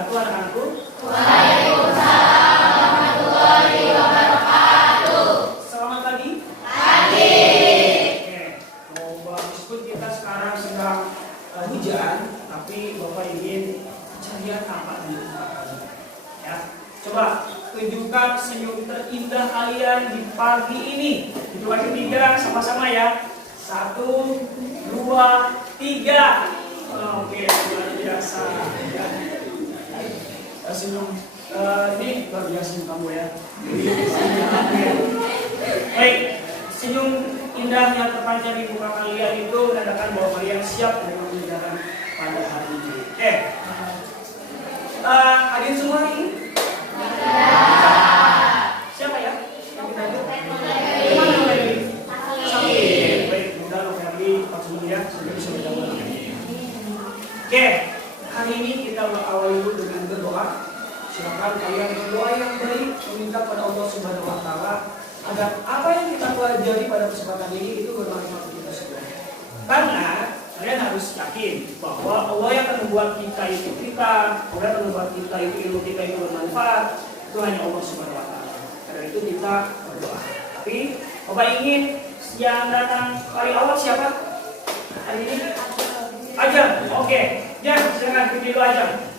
wabarakatuh anak-anakku. Waalaikumsalam warahmatullahi wabarakatuh. Selamat pagi. Pagi. Oke, meskipun kita sekarang sedang hujan, tapi Bapak ingin carian apa nih? Ya, coba tunjukkan senyum terindah kalian di pagi ini. Coba ketiga sama-sama ya. 1, 2, 3. Oke, luar biasa. Ya. Senyum ini luar biasa senyum kamu ya. Baik, senyum indah yang terpancar di muka kalian itu menandakan bahwa kalian siap dengan pelajaran pada hari ini. Oke, hadir semua hari ini? Siapa ya? Oke, hari ini kita awali dulu dengan berdoa. Silakan kalian berdoa yang baik, meminta pada Allah Subhanahu Wa Taala agar apa yang kita pelajari pada kesempatan ini itu bermanfaat untuk kita semua. Karena kalian harus yakin bahwa Allah yang akan membuat kita itu Allah akan membuat kita itu ilmu kita itu bermanfaat. Itu hanya Allah Subhanahu Wa Taala. Karena itu kita berdoa. Tapi Bapak ingin yang datang kali awal siapa? Hari ini? Ajam, oke. Jan, silakan pilih dulu Ajam.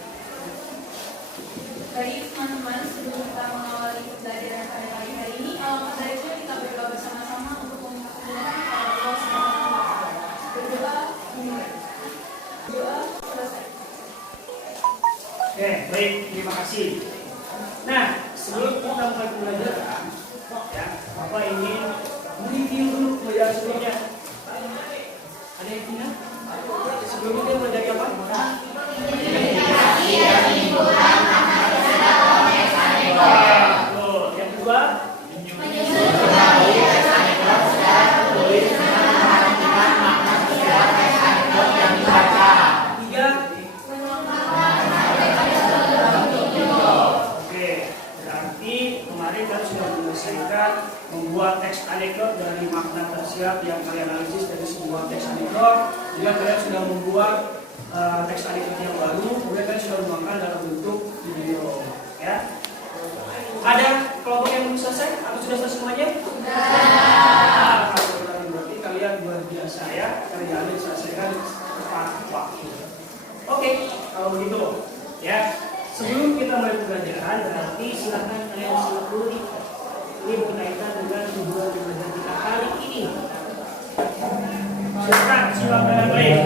Baik teman-teman, sebelum kita mengawali pembelajaran pada pagi hari ini, pada itu kita berdoa bersama-sama untuk meminta kepada Allah Subhanahu wa Ta'ala. Berdoa dimulai. Doa selesai. Oke, baik, terima kasih. Nah, sebelum kita mulai pembelajaran, ya, Bapak ingin mereview dulu pembelajaran sebelumnya. Ada yang ingat? Sebelum itu belajar apa? Identifikasi dan menyimpulkan makna tersirat konteks anekdot. Yang kedua, Menyusun kembali teks anekdot secara tertulis dengan memperhatikan makna tersirat teks anekdot yang dibaca. tiga. Oke, berarti kemarin kan sudah menyelesaikan membuat teks anekdot dari makna tersirat yang kalian analisis dari sebuah teks anekdot. Jika kalian sudah membuat teks anekdot yang baru, kemudian kalian sudah menuangkan dalam bentuk video, ya. Ada kelompok yang belum selesai atau sudah selesai semuanya? Sudah. Berarti kalian luar biasa ya, kalian diselesaikan tepat waktu. Oke, kalau begitu, ya. Sebelum kita mulai pembelajaran, berarti silakan kalian simak dulu nih. Ini berkaitan dengan tujuan pembelajaran kita hari ini. Silakan simak dengan baik.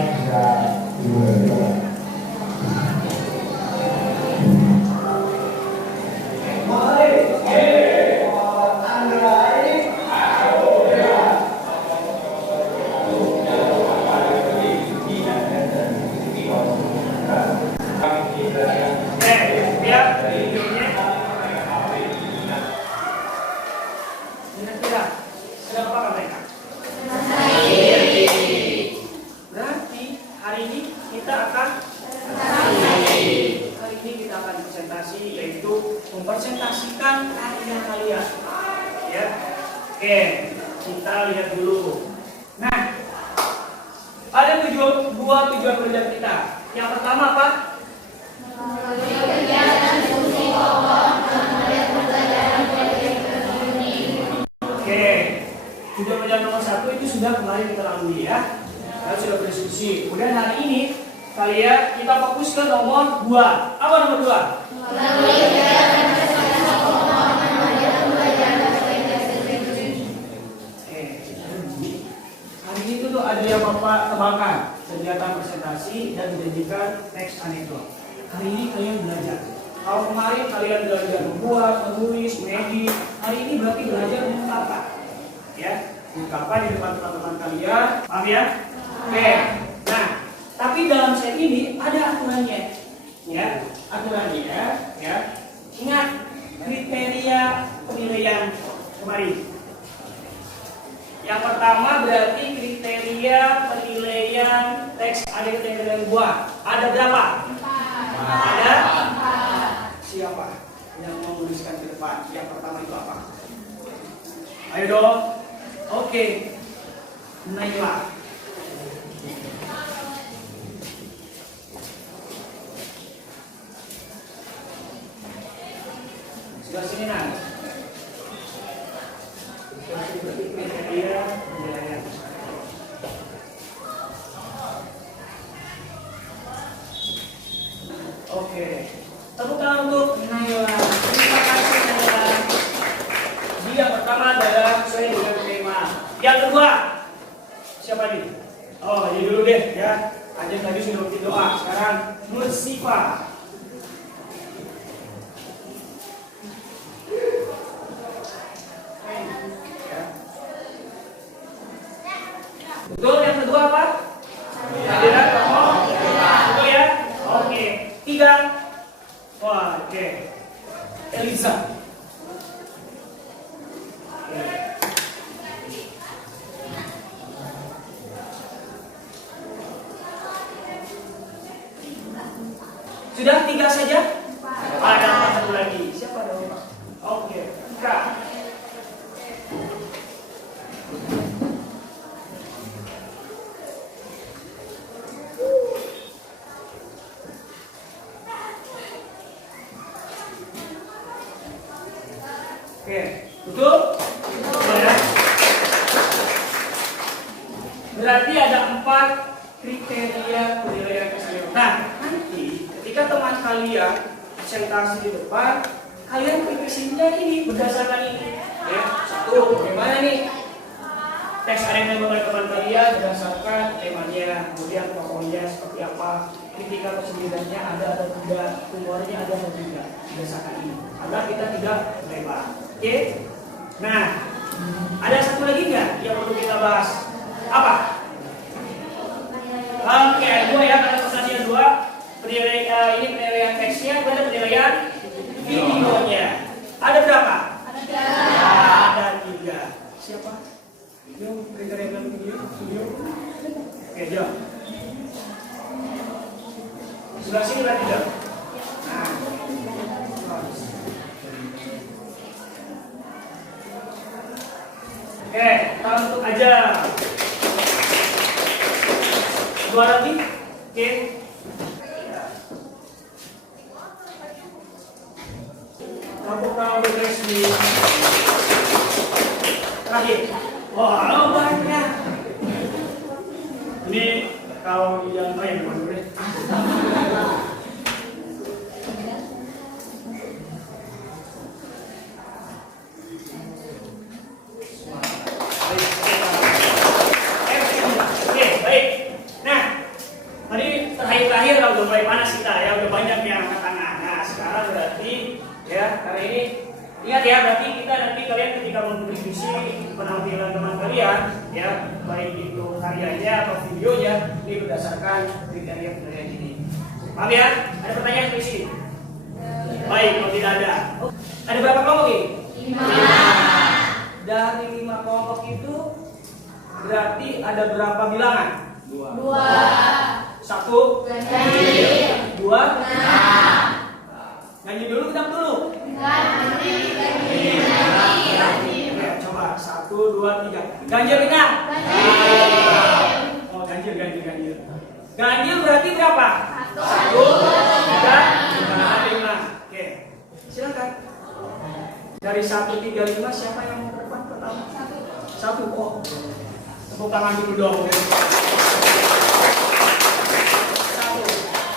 Mempresentasikan karya kalian, ya. Oke, kita lihat dulu. Nah, ada dua tujuan belajar kita. Yang pertama apa? Oke, tujuan belajar nomor 1 itu sudah kemarin kita lalui ya. Kita sudah berdiskusi. Kemudian hari ini kita fokus ke nomor 2. Apa nomor 2? Hari ini tuh ada yang Bapak tebalkan kegiatan presentasi dan menjadikan teks anekdot. Hari ini kalian belajar. Kalau kemarin kalian belajar membuat, menulis, mengedit, hari ini berarti belajar mengungkapkan, ya, mengungkapkan di depan teman-teman kalian. Paham ya? Oke. Nah, tapi dalam set ini ada aturannya, ya. Aturannya, ya. Ingat kriteria penilaian kemarin. Yang pertama berarti kriteria penilaian teks anekdot yang kalian buat. Ada berapa? 4. Ada? 4. Siapa yang mau menuliskan ke depan? Yang pertama itu apa? Ayo dong. Oke. Naila. Sebelah sini nah. Seperti kriteria penilaian. Oke. Tepuk tangan untuk Naila. Terima kasih Naila. Yang pertama adalah sesuai dengan tema. Yang kedua, siapa nih? Oh, ini dulu deh ya. Ajeng tadi sudah bikin doa. Sekarang Musifa. Betul, yang kedua apa? Hadirat tokoh. Betul ya? Oke. 3. Wah, oke. Elisa. Sudah 3 saja? Ada 1 lagi. Siapa dong? Oke. Kak. Oke, betul? Betul ya? Berarti ada 4 kriteria penilaian keseluruhan. Nah, nanti ketika teman kalian presentasi di depan, kalian kriteria ini berdasarkan ini. Ya, 1, bagaimana nih? Teks yang bakal teman kalian berdasarkan temanya, kemudian tokohnya seperti apa, kritika kesembilannya ada atau tidak, humornya ada atau tidak, berdasarkan ini. Agar kita tidak lebar. Oke? Nah, ada satu lagi nggak yang perlu kita bahas? Apa? Oke, 2 ya, karena pesannya 2. Penilaian ini penilaian teksnya, ada penilaian videonya. Ada berapa? Ada 3. Siapa? Yang kriteria video? Oke, jom. Sebelah sini berarti jom. Nah. Oke, kita tutup aja. 2 lagi. Oke. Lakukan resmi. Terakhir. Wah, banyak. Ini kalau yang lain boleh. Oke, baik. Nah, tadi terakhir kalau udah mulai panas kita ya, udah banyak yang angkat tangan. Nah, sekarang berarti ya, karena ini ingat ya, berarti kita nanti kalian ketika mengkritisi penampilan teman kalian ya, baik itu karyanya atau videonya, ini berdasarkan kriteria ini. Paham ya? Ada pertanyaan di sini? Baik, kalau tidak ada. Ada berapa kelompok ini? 5. Dari 5 kelompok itu berarti ada berapa bilangan? 2. 1. Ganjil. 2. Ganjil dulu, genap dulu. Ganjil. Oke, coba 1, 2, 3. Ganjil genap. Oh, ganjil. Ganjil berarti berapa? 1, 2, 3, 5. Oke, silakan. Dari 1, 3, 5 siapa yang mau ke depan pertama? 1. Oh, tepuk tangan dulu dong. 1.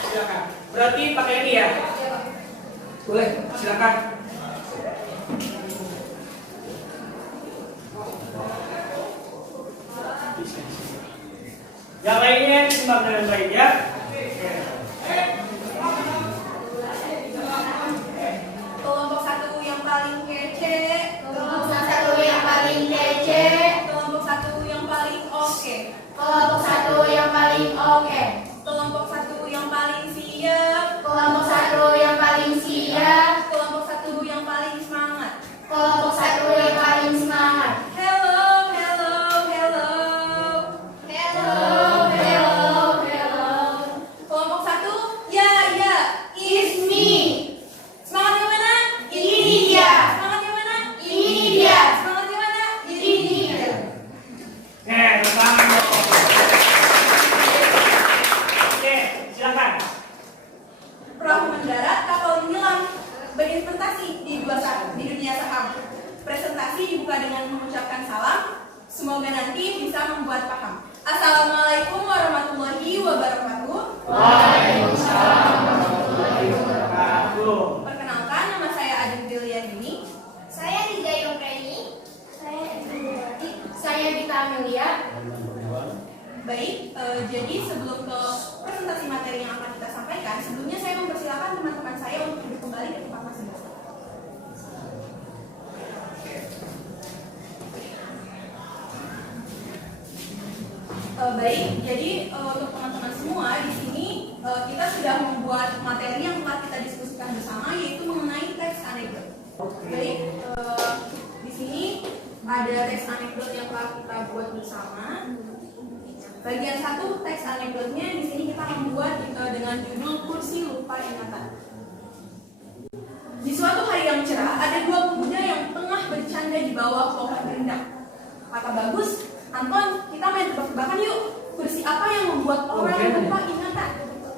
Silakan. Berarti pakai ini ya. Boleh, silakan. Yang lainnya disimak dengan baik ya. Kelompok 1 yang paling kece. Kelompok 1 yang paling kece. Kelompok 1 yang paling oke. Kelompok 1 yang paling oke. Kelompok 1 yang paling siap. Kelompok 1 yang paling siap. Kelompok 1 yang paling semangat. Kelompok 1 yang paling semangat. Hello, hello, hello. Hello, hello, hello. berinvestasi di dunia saham. Presentasi dibuka dengan mengucapkan salam. Semoga nanti bisa membuat paham. Assalamualaikum warahmatullahi wabarakatuh. Waalaikumsalam warahmatullahi wabarakatuh. Perkenalkan, nama saya Adit Dini. Saya Liza Yokraini. Saya Edwin. Saya Dita Amelia. Baik, jadi sebelum ke presentasi materi yang akan kita sampaikan, sebelumnya saya mempersilakan teman-teman saya untuk duduk kembali ke tempat masing-masing. Baik, jadi untuk teman-teman semua di sini kita sudah membuat materi yang telah kita diskusikan bersama, yaitu mengenai teks anekdot. Baik, di sini ada teks anekdot yang telah kita buat bersama. Bagian 1 teks anekdotnya di sini kita membuat dengan judul kursi lupa ingatan. Di suatu hari yang cerah, ada 2 pemuda yang tengah bercanda di bawah pohon rindang. Kata Bagus, Anton, kita main tebak-tebakan yuk. Kursi apa yang membuat orang lupa ingatan?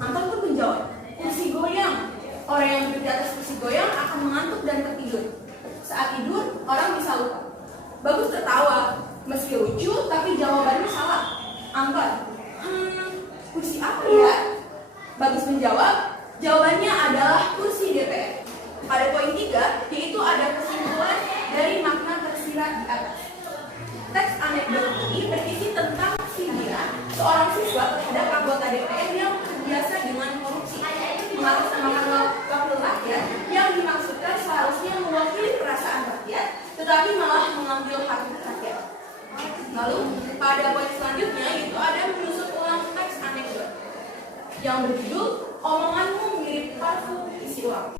Anton pun menjawab, kursi goyang. Orang yang duduk di atas kursi goyang akan mengantuk dan tertidur. Saat tidur, orang bisa lupa. Bagus tertawa, meski lucu, tapi jawabannya salah. Anton, kursi apa ya? Bagus menjawab, jawabannya adalah kursi DPR. Pada poin 3, yaitu ada kesimpulan dari makna tersirat di atas. Teks anekdot ini berisi tentang sindiran seorang siswa terhadap anggota DPR yang terbiasa dengan korupsi, mengatasnamakan wakil rakyat yang dimaksudkan seharusnya mewakili perasaan rakyat, tetapi malah mengambil hak rakyat. Lalu pada poin selanjutnya itu ada menyusun ulang teks anekdot yang berjudul omonganmu mirip parfum isi ulang.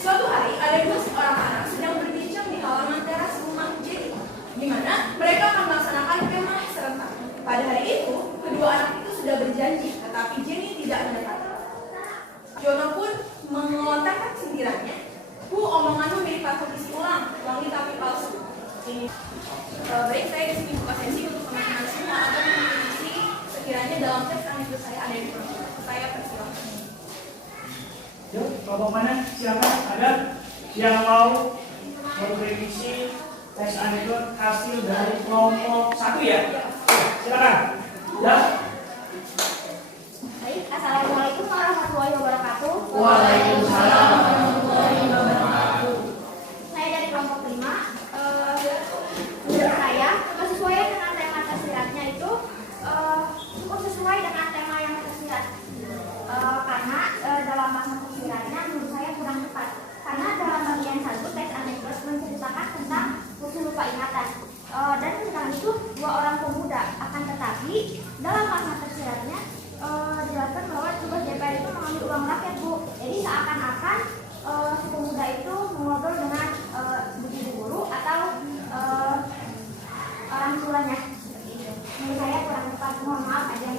Suatu hari ada 2 orang anak sedang berbincang di halaman teras rumah Jenny, di mana mereka akan melaksanakan kemah serentak. Pada hari itu, kedua anak itu sudah berjanji, tetapi Jenny tidak menepati. Jono pun mengelontarkan sindirannya, omonganmu mirip parfum isi ulang, wangi tapi palsu. Ini baik, saya di sini buka sesi untuk teman-teman semua agar mengisi sekiranya dalam teks anekdot saya ada yang kurang. Saya persilakan. Yuk, kelompok mana? Silakan ada yang mau memprediksi teks anekdot hasil dari kelompok 1 ya? Silakan. Ya. Baik, assalamualaikum warahmatullahi wabarakatuh. Waalaikumsalam warahmatullahi wabarakatuh. Saya dari kelompok 5. Menurut saya, kesesuaian dengan tema tersiratnya itu cukup sesuai dengan tema yang tersirat. Karena dalam makna tersiratnya menurut saya kurang tepat. Karena dalam bagian 1 teks anekdot menceritakan tentang kursi lupa ingatan. Dan tentang itu 2 orang pemuda. Akan tetapi dalam makna tersiratnya dijelaskan bahwa tugas DPR itu mengambil uang rakyat, Bu. Jadi seakan-akan si pemuda itu mengobrol dengan ibu guru atau orang tuanya. Menurut saya kurang tepat, mohon maaf aja.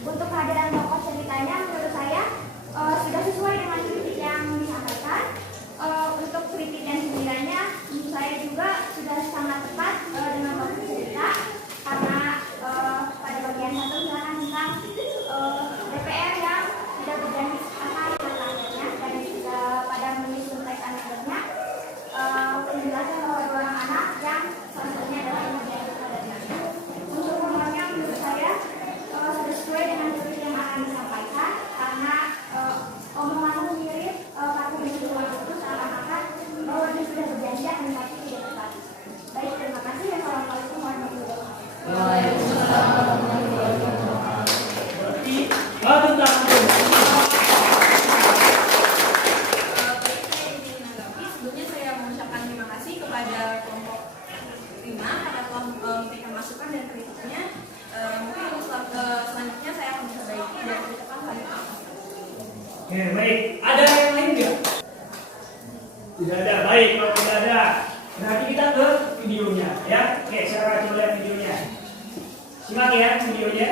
Untuk kehadiran tokoh ceritanya menurut saya sudah sesuai dengan kritik yang disampaikan. Untuk kritik dan sindirannya menurut saya juga sudah sangat tepat dengan tokoh cerita, karena pada bagian 1 misalkan tentang DPR yang tidak berjanji akan rakyatnya, dan juga pada menyusun teks anekdotnya penjelasan bahwa 2 orang anak yang salah satunya adalah ibu dan saudaranya. Untuk pengetahuannya menurut saya sudah sesuai dengan kritik yang akan disampaikan, karena omonganmu mirip parfum isi ulang itu seakan-akan bahwa dia sudah berjanji akan tetapi tidak tepat. Baik, terima kasih. Assalamualaikum warahmatullahi wabarakatuh. Waalaikumsalam warahmatullahi wabarakatuh. Berarti tentang Baik, saya ingin menanggapi. Sebelumnya saya mengucapkan terima kasih kepada kelompok 5 karena telah memberikan masukan dan kritiknya. Mungkin untuk selanjutnya saya akan memperbaiki dan mengucapkan kami maaf. Oke, baik. Ada yang lain nggak? Tidak ada. Baik, kalau tidak ada, berarti kita ke videonya, ya. Oke, saya coba lihat videonya. Simak ya videonya.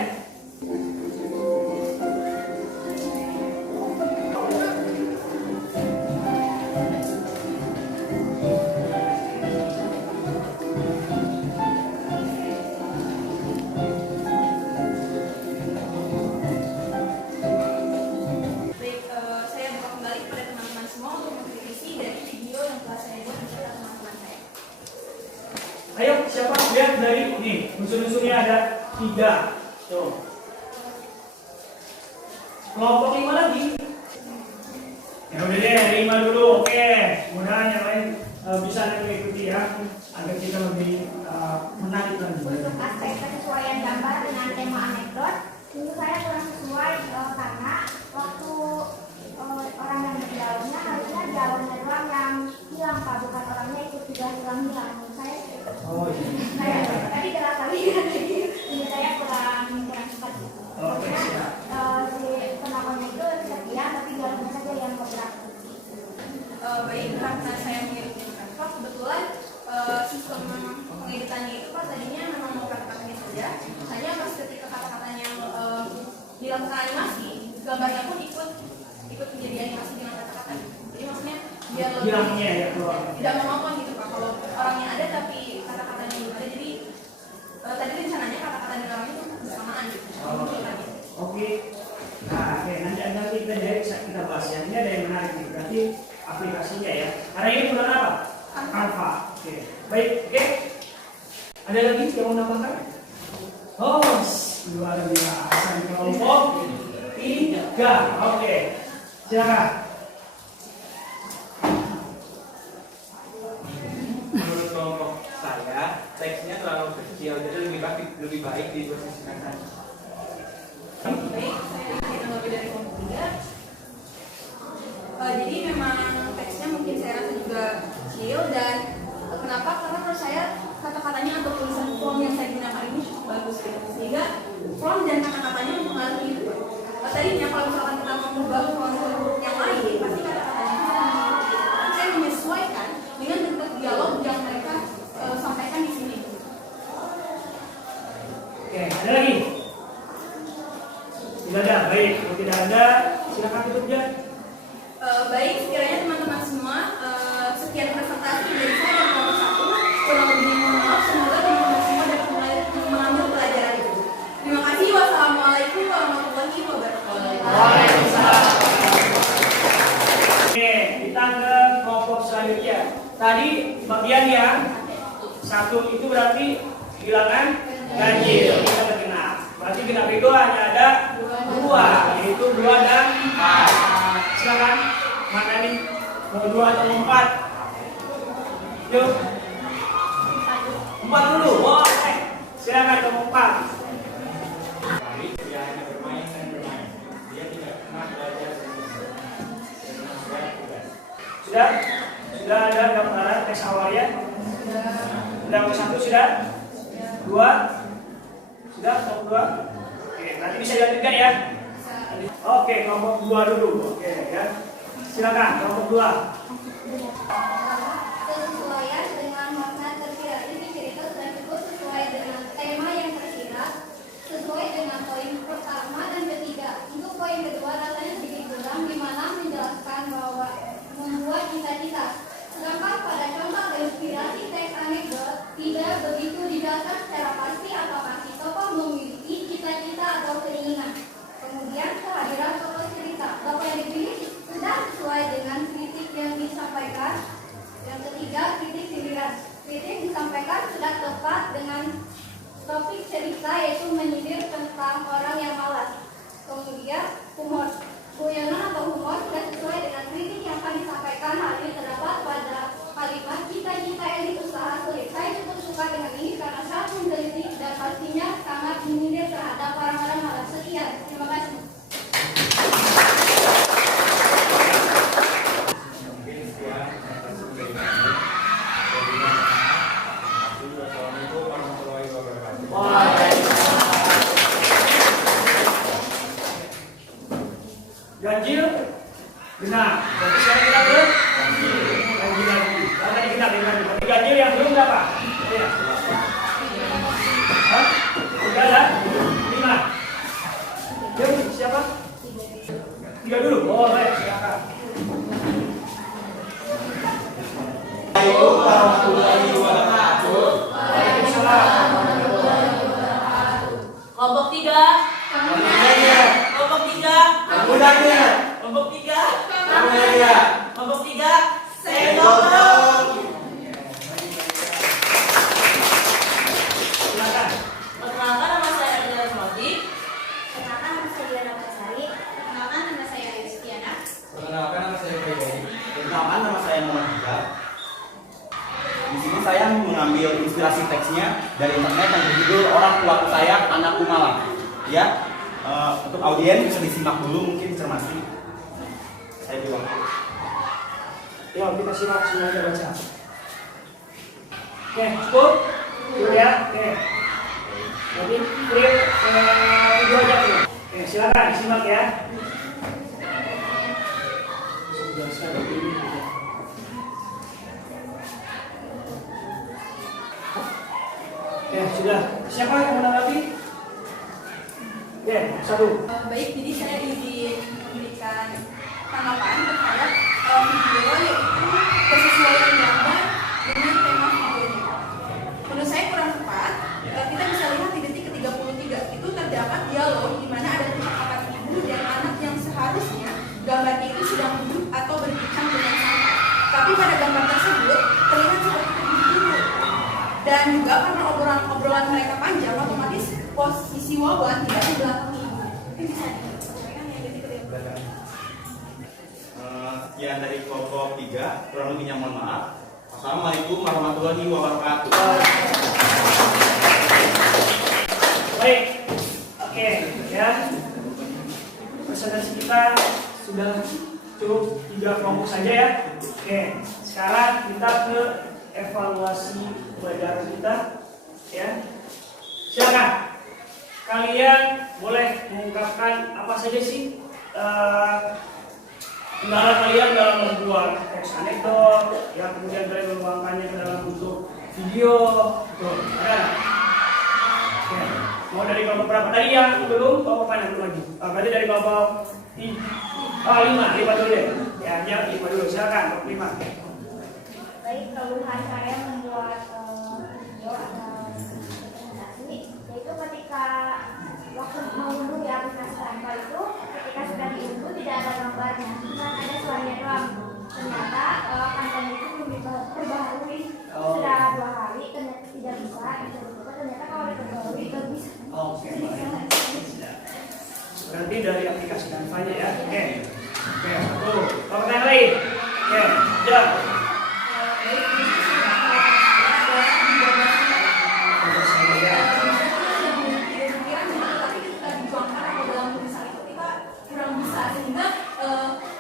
Baik, saya buka kembali kepada teman-teman semua nih unsur-unsurnya ada 3. Tuh. Kelompok 5 lagi. Ya udah deh, 5 dulu. Oke. Mudah-mudahan yang lain bisa mengikuti ya, agar kita lebih menarik lagi. Untuk aspek kesesuaian gambar dengan tema anekdot, ini saya kurang sesuai karena waktu orang yang berdialognya harusnya dialognya doang yang hilang Pak, bukan orangnya ikut juga hilang. Menurut saya Oh iya. tadi gerak lagi ini saya kurang cepat. Oke, siap. Si penampangnya itu setia tapi dialognya saja yang bergerak. Baik, karena saya mengikuti Pak, kebetulan sistem pengeditannya itu Pak tadinya memang mau kata-katanya saja, hanya pas ketika kata-katanya dilakukan animasi, gambarnya pun ikut menjadi animasi dengan kata-kata. Jadi maksudnya biar lebih Hilangnya ya keluar. tidak monoton gitu Pak. Kalau orangnya ada tapi kata-katanya belum ada, jadi tadi rencananya kata-kata di dalamnya itu bersamaan gitu. Oke. Nah, oke, nanti kita bahas ya. Ini ada yang menarik nih. Berarti aplikasinya ya. Karena ini bukan apa? Canva. Oke. Baik, oke. Ada lagi yang mau nambahkan? Oh, luar biasa. Kelompok 3. Oke. Silakan. Menurut kelompok saya, teksnya terlalu kecil, jadi lebih baik diposisikan saja. Baik, saya ingin lebih dari kelompok 3. Jadi memang teksnya mungkin saya rasa juga kecil, dan kenapa? Karena menurut saya kata-katanya atau tulisan font yang saya gunakan ini cukup bagus gitu. Sehingga font dan kata-katanya mempengaruhi itu. Tadinya kalau misalkan kita mau mengubah font yang lain, pasti kata-katanya akan saya menyesuaikan dengan bentuk dialog yang mereka sampaikan di sini. Oke, ada lagi? Tidak ada. Baik, kalau tidak ada, silakan tutup ya. Baik, sekiranya teman-teman semua, sekian presentasi dari saya dan kelompok 1. Kurang lebih mohon maaf, semoga teman-teman semua dapat mengambil pelajaran itu. Terima kasih. Wassalamualaikum warahmatullahi wabarakatuh. Waalaikumsalam. Oke, kita ke kelompok selanjutnya. Tadi bagian yang 1 itu berarti bilangan ganjil. Kita bergenap. Berarti genap itu hanya ada 2, yaitu 2 dan 4. Silakan, mana nih? Mau 2 atau 4? Yuk. 4 dulu. Oke. Silakan ke 4. Dia hanya bermain dan bermain. Dia tidak pernah belajar. Sudah ada gambaran teks awalnya? Sudah. 1 sudah? 2? Sudah? Kelompok 2? Oke, nanti bisa dilanjutkan ya. Oke, kelompok 2 dulu. Oke, ya. Silakan kelompok 2. Kesesuaian dengan makna tersirat ini cerita sudah cukup sesuai dengan tema yang tersirat, sesuai dengan poin pertama dan ketiga. Untuk poin kedua rasanya sedikit kurang, di mana menjelaskan bahwa membuat cita-cita. Sedangkan pada contoh inspirasi teks anekdot tidak begitu didasar secara pasti apakah si tokoh memiliki cita-cita atau keinginan. Kemudian kehadiran tokoh cerita, tokoh yang dipilih sudah sesuai dengan kritik yang disampaikan. Yang ketiga, kritik sindiran. Kritik disampaikan sudah tepat dengan topik cerita, yaitu menyindir tentang orang yang malas. Kemudian humor, guyonan atau humor sudah sesuai dengan kritik yang akan disampaikan. Hal ini terdapat pada kalimat cita-cita elit usaha sulit. Saya cukup suka dengan ini karena sangat menggelitik dan pastinya sangat menyindir terhadap orang-orang malas. Sekian, terima kasih. Assalamualaikum warahmatullahi wabarakatuh. Ganjil? Genap. Berarti sekarang kita ke ganjil lagi. Kalau tadi genap ya ganjil. Berarti ganjil yang belum berapa? Iya. Hah? Sudah ada? 5. Yuk, siapa? 3 dulu. Oh, baik. Silakan. Assalamualaikum warahmatullahi wabarakatuh. Waalaikumsalam. Kelompok 3. Kelompok 3. Mudahnya. Kelompok 3. Namanya. Kelompok 3. Sendok. Silakan Perkenalkan, nama saya Muhammad Rizal. Di sini saya mengambil inspirasi teksnya dari internet yang berjudul Orang Tuaku Sayang, Anakku Malang. Ya, untuk audiens bisa disimak dulu, mungkin dicermati. Saya bilang. Yuk kita simak semuanya baca. Oke, cukup? Cukup ya? Oke. Jadi flip video aja tuh. Oke, silakan disimak ya. Oke, sudah. Siapa yang menanggapi? Oke, satu. Baik, jadi saya izin memberikan tanggapan terhadap video yaitu kesesuaian gambar dengan tema videonya. Menurut saya kurang tepat. Kita bisa lihat di detik ke-33 itu terdapat dialog di mana ada percakapan ibu dan anak yang seharusnya gambarnya itu sedang duduk atau berbincang dengan santai. Tapi pada gambar tersebut terlihat seperti duduk. Dan juga karena obrolan mereka panjang, otomatis posisi Wawan tidak di belakang ibu. Ini bisa disampaikan yang detik ke-33. Sekian dari kelompok 3, kurang lebihnya mohon maaf. Assalamualaikum warahmatullahi wabarakatuh. Baik, oke ya. Presentasi kita sudah cukup 3 kelompok saja ya. Oke, sekarang kita ke evaluasi pelajaran kita ya. Silakan kalian boleh mengungkapkan apa saja sih kendala kalian dalam membuat teks anekdot, ya kemudian kalian menuangkannya ke dalam bentuk video. Tuh, ada. Oke. Mau dari kelompok berapa tadi yang belum? Kelompok mana lagi? Berarti dari kelompok 5 dulu deh. Ya, 5 dulu. Silakan kelompok 5. Baik, keluhan saya membuat video atau presentasi, yaitu ketika waktu mengunduh di aplikasi Canva itu, ketika sudah diunduh tidak ada gambarnya, cuma ada suaranya doang. Ternyata konten itu belum diperbaharui, sudah 2 hari, ternyata tidak bisa. Ternyata kalau diperbaharui itu bisa. Oke, baik. Berarti dari aplikasi Canva-nya ya. Oke. Oke, satu. Kelompok yang lain. Oke, ya.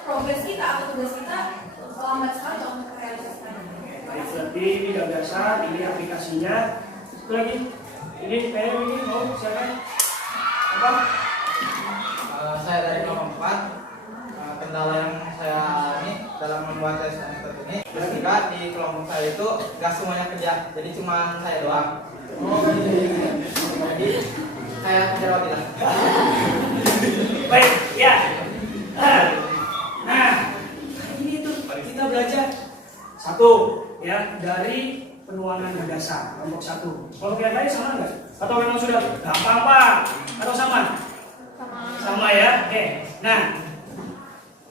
Progres kita atau tugas kita lambat sekali untuk merealisasikan. Baik, berarti ini gagasan, ini aplikasinya. Satu lagi, ini kayak ini mau siapa? Apa? Saya dari kelompok 4. Kendala yang saya alami dalam membuat tes anekdot ini, ketika di kelompok saya itu nggak semuanya kerja, jadi cuma saya doang. Jadi saya jawab tidak. Baik, ya. Nah, ini tuh kita belajar satu ya dari penuangan gagasan kelompok 1. Kelompok yang lain sama nggak? Atau memang sudah gampang Pak? Atau sama? Sama ya. Oke. Nah,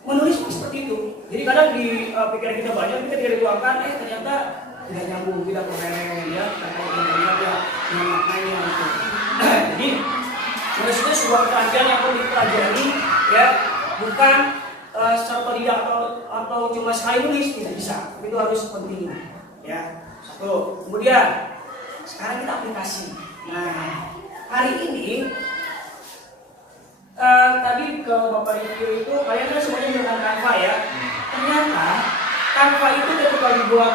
menulis seperti itu. Jadi kadang di pikiran kita banyak, kita tidak dituangkan, ternyata tidak nyambung, tidak keren ya. Ternyata yang maknanya itu. Jadi menulis itu sebuah pelajaran yang perlu dipelajari ya, bukan secara otodidak atau cuma sekali nulis tidak bisa. Itu harus penting ya. Satu. Kemudian sekarang kita aplikasi. Nah, hari ini tadi ke Bapak review itu kalian kan semuanya menggunakan Canva ya. Ternyata Canva itu ketika dibuat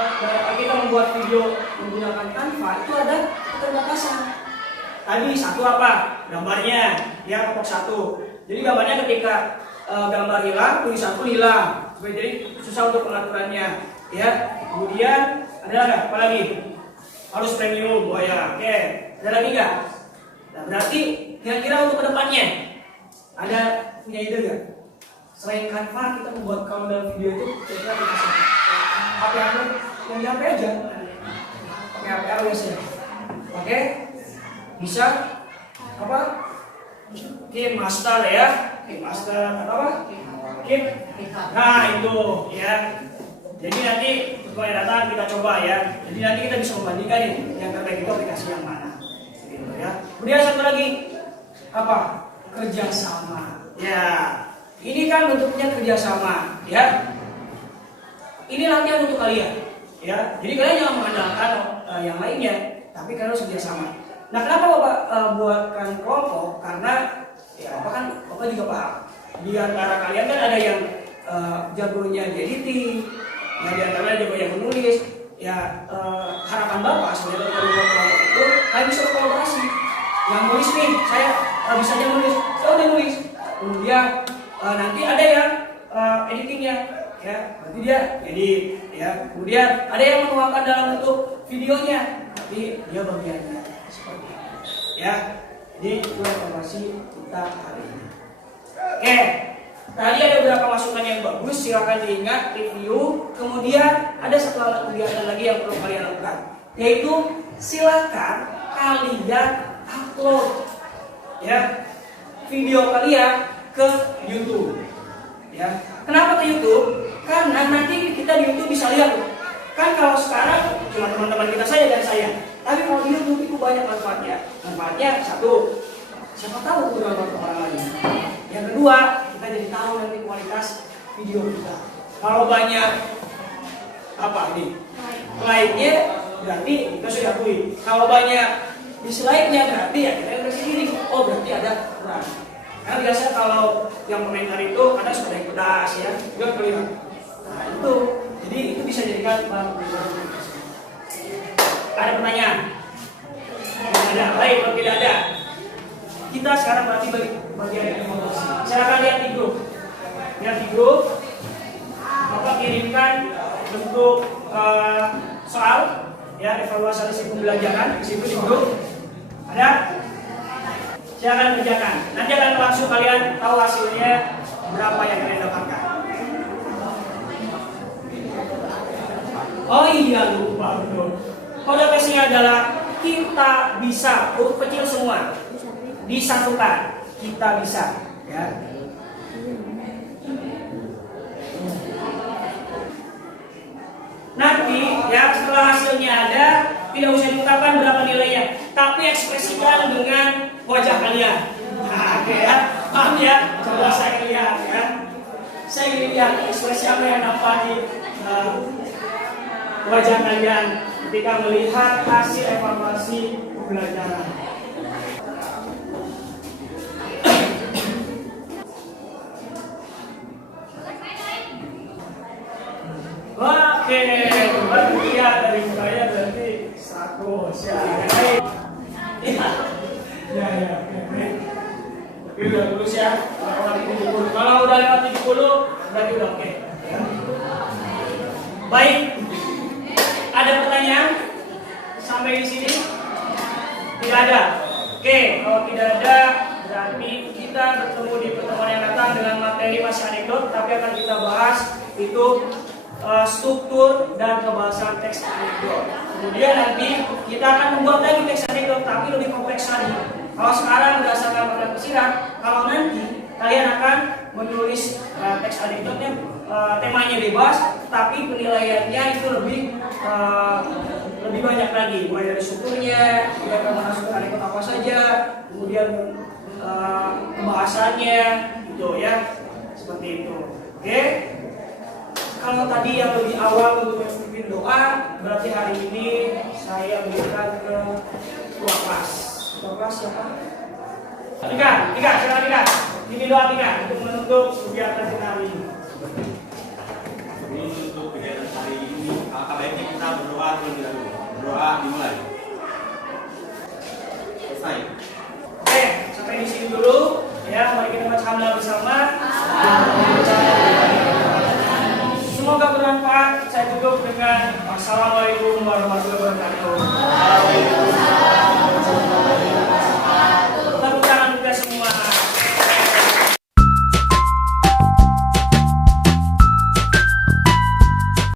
kita membuat video menggunakan Canva itu ada keterbatasan. Tadi satu apa? Gambarnya ya, kelompok 1. Jadi gambarnya ketika gambar hilang, tulisan pun hilang. Jadi susah untuk pengaturannya ya. Kemudian ada apa lagi? Harus premium. Oh ya, oke. Ada lagi nggak? Nah, berarti kira-kira untuk kedepannya ada punya ide nggak? Selain Canva kita membuat kalau dalam video itu kira-kira kita pakai apa? Yang di HP aja. Pakai HP iOS ya. Oke? Bisa apa? KineMaster ya. KineMaster atau apa? Nah itu ya. Jadi nanti setelah datang kita coba ya. Jadi nanti kita bisa membandingkan nih yang terbaik itu aplikasi yang mana. Gitu ya. Kemudian satu lagi apa? Kerjasama. Ya, ini kan bentuknya kerjasama, ya. ini latihan untuk kalian, ya. Jadi kalian jangan mengandalkan yang lainnya, tapi kalian harus kerjasama. Nah, kenapa Bapak buatkan kelompok? Karena ya Bapak juga paham. Di antara kalian kan ada yang jagonya di editing, ya di antara jago yang menulis. Ya harapan Bapak sebenarnya kalau buat kelompok itu kalian bisa kolaborasi. Yang nulis nih, saya bisanya nulis, saya udah nulis. Kemudian nanti ada yang editingnya, ya nanti dia edit, ya. Kemudian ada yang menuangkan dalam bentuk videonya, nanti dia bagiannya seperti itu, ya. Jadi itu informasi kita hari ini. Oke, tadi ada beberapa masukan yang bagus, silakan diingat, review. Kemudian ada satu kegiatan lagi yang perlu kalian lakukan, yaitu silakan kalian upload ya video kalian ke YouTube. Ya, kenapa ke YouTube? Karena nanti kita di YouTube bisa lihat. Kan kalau sekarang cuma teman-teman kita saja dan saya. Tapi kalau di YouTube itu banyak manfaatnya. Manfaatnya satu, siapa tahu bermanfaat orang lain. Yang kedua, kita jadi tahu nanti kualitas video kita. Kalau banyak like-nya berarti kita sudah akui. Kalau banyak dislike-nya berarti ya kita udah sendiri. Oh, berarti ada kurang. Karena biasa kalau yang komentar itu kadang suka yang pedas ya, juga kelihatan. Nah itu, jadi itu bisa jadikan bahan pembelajaran. Ada pertanyaan? Tidak ada. Baik, kalau tidak ada, kita sekarang berarti bagian evaluasi. Silakan lihat di grup. Lihat di grup. Bapak kirimkan bentuk soal, ya evaluasi hasil pembelajaran di situ di grup. Ada? Silakan kerjakan. Nanti akan langsung kalian tahu hasilnya berapa yang kalian dapatkan. Oh iya, lupa bro. Kode tesnya adalah kita bisa, huruf kecil semua disatukan. Kita bisa, ya. Nanti ya setelah hasilnya ada, tidak usah diungkapkan berapa nilainya, tapi ekspresikan dengan wajah kalian. Nah, oke ya, paham ya? Coba saya lihat ya. Saya ingin lihat ekspresi apa yang nampak di wajah kalian ketika melihat hasil evaluasi pembelajaran. Oke, berarti ya dari saya berarti 100 ya. Ya. Tapi udah lulus ya. Kalau udah lewat 70 berarti udah oke. Baik. Ada pertanyaan sampai di sini? Tidak ada. Oke, kalau tidak ada berarti kita bertemu di pertemuan yang datang dengan materi masih anekdot, tapi akan kita bahas itu struktur dan kebahasan teks anekdot. Kemudian nanti kita akan membuat lagi teks anekdot tapi lebih kompleks lagi. Kalau sekarang berdasarkan makna tersirat, kalau nanti kalian akan menulis teks anekdotnya, temanya bebas, tapi penilaiannya itu lebih banyak lagi, mulai dari strukturnya, kemudian masuk anekdot apa saja, kemudian pembahasannya, gitu ya, seperti itu. Oke. Kalau tadi yang lebih awal untuk memimpin doa, berarti hari ini saya berikan ke ketua kelas. Ketua kelas siapa? Tiga, silakan Tiga. Ini doa Tiga untuk menutup kegiatan kita hari ini. Untuk kegiatan hari ini, alangkah baiknya kita berdoa terlebih dahulu. Berdoa dimulai. Selesai. Oke, sampai di sini dulu. Ya, mari kita baca hamdalah bersama. Semoga bermanfaat. Saya tutup dengan Assalamualaikum warahmatullahi wabarakatuh.